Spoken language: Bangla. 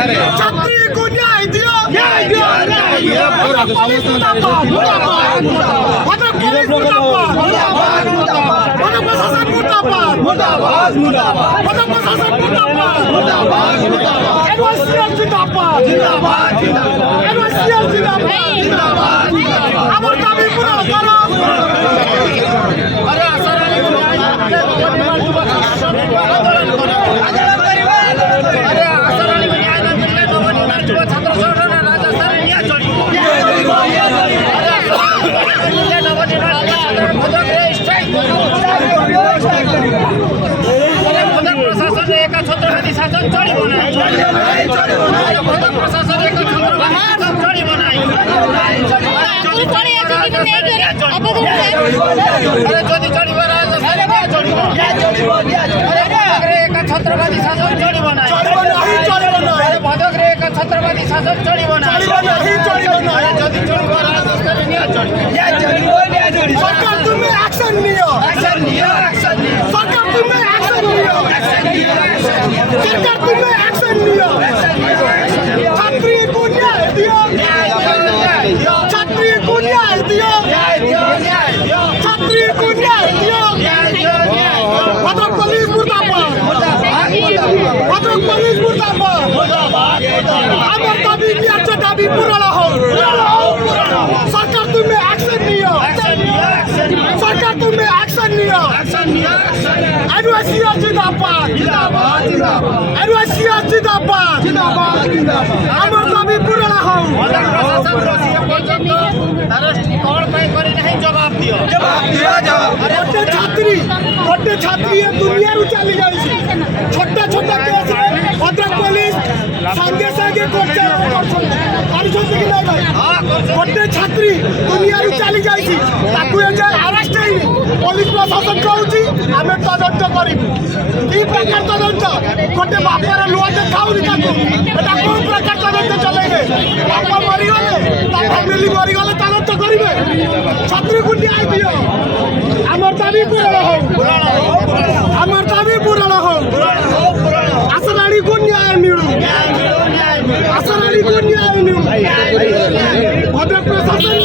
छात्री को न्याय दियो भद्रक पुलिस मुर्दाबाद भद्रक प्रशासन मुर्दाबाद भद्रक प्रशासन मुर्दाबाद एनवाईसीएल जिंदाबाद एनवाईसीएल जिंदाबाद আমার দাবি পূরণ করো আরে আসার আলী আন্দোলন করবে আরে আসার আলী আন্দোলন করলে নবনির্মাণ যুব ছাত্র সংগঠনের রাজস্থানে নিয়ে চলবে প্রশাসনে একা ছত্রবাদী শাসন চলিব না প্রশাসনে একা ছত্রবাদী শাসন চলিব না যদি চলিব রাজস্থানে একা ছত্রবাদী শাসন চলিব না ভদ্রকরে একা ছত্রবাদী শাসন চলিব না যদি চলিব রাজস্থানে নিয়ে চলিব সরকার তুমি অ্যাকশন নিও সরকার তুমি অ্যাকশন নিও সরকার তুমি অ্যাকশন নিও ছাত্রী को न्याय दियो छात्री को न्याय दियो छात्री को न्याय दियो भद्रक पुलिस मुर्दाबाद भद्रक पुलिस मुर्दाबाद আমার দাবি ন্যায্য দাবি পূরণ হোক সরকার তুমি অ্যাকশন নিও সরকার তুমি অ্যাকশন নিও এনওয়াইসিএল জিন্দাবাদ এনওয়াইসিএল জিন্দাবাদ আমার দাবি পূরণ হোক জবাব দিও গোটে ছাত্রী দুনিয়ারু চালি যাইছি ছোট ছোট কেস ভদ্রক পুলিশ সাঙ্গে সাঙ্গে করছে কি না ভাই গোটে ছাত্রী দুনিয়ারু চালি যাইছি তাকু এজে আরেস্ট হইনি পুলিশ প্রশাসন কହୁছি আমি তদন্ত করিবু কি প্রকার তদন্ত গোটে বাপার লুয়াতে খাউনি তাকু এটা কোন প্রকার তদন্ত চলাইবে বাপা মরি গলে তা ফ্যামিলি মরি গলে তদন্ত করিবে ছাত্রীକୁ ন্যায় দিও আমার দাবি পূরণ হোক আমার দাবি পূরণ হোক আসরাড়িକୁ ন্যায় মিলু আসরাড়িକୁ ন্যায় মিলু ভদ্রক প্রশাসন